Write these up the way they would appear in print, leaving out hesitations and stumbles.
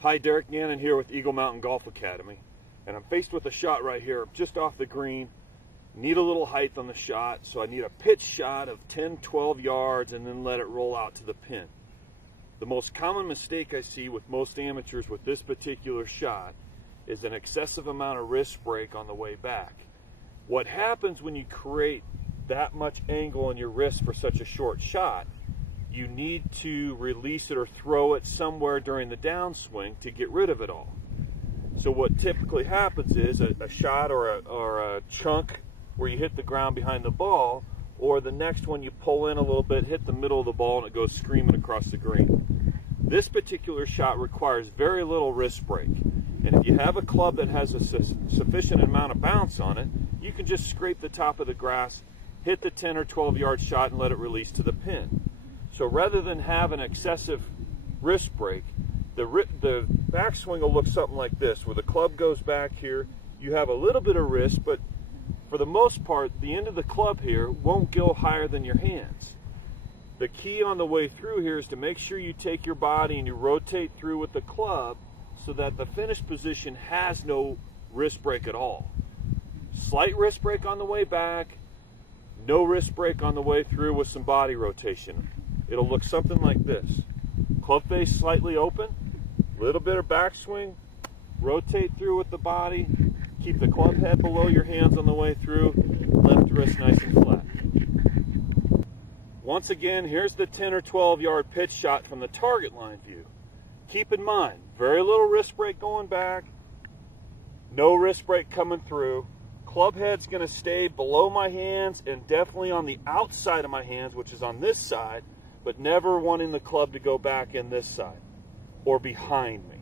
Hi, Derek Nannen here with Eagle Mountain Golf Academy, and I'm faced with a shot right here just off the green. Need a little height on the shot, so I need a pitch shot of 10-12 yards and then let it roll out to the pin. The most common mistake I see with most amateurs with this particular shot is an excessive amount of wrist break on the way back. What happens when you create that much angle on your wrist for such a short shot, you need to release it or throw it somewhere during the downswing to get rid of it all. So what typically happens is a shot or a chunk where you hit the ground behind the ball, or the next one you pull in a little bit, hit the middle of the ball, and it goes screaming across the green. This particular shot requires very little wrist break. And if you have a club that has a sufficient amount of bounce on it, you can just scrape the top of the grass, hit the 10 or 12 yard shot, and let it release to the pin. So rather than have an excessive wrist break, the backswing will look something like this, where the club goes back here. You have a little bit of wrist, but for the most part, the end of the club here won't go higher than your hands. The key on the way through here is to make sure you take your body and you rotate through with the club so that the finish position has no wrist break at all. Slight wrist break on the way back, no wrist break on the way through with some body rotation. It'll look something like this. Club face slightly open, little bit of backswing, rotate through with the body, keep the club head below your hands on the way through, left wrist nice and flat. Once again, here's the 10 or 12 yard pitch shot from the target line view. Keep in mind, very little wrist break going back, no wrist break coming through. Club head's going to stay below my hands and definitely on the outside of my hands, which is on this side, but never wanting the club to go back in this side or behind me.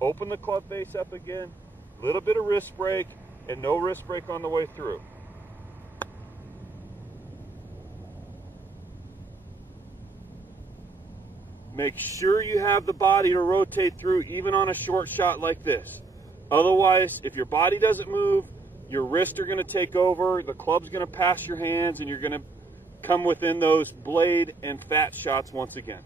Open the club face up again, little bit of wrist break and no wrist break on the way through. Make sure you have the body to rotate through even on a short shot like this. Otherwise, if your body doesn't move, your wrists are going to take over, the club's going to pass your hands, and you're going to come within those blade and fat shots once again.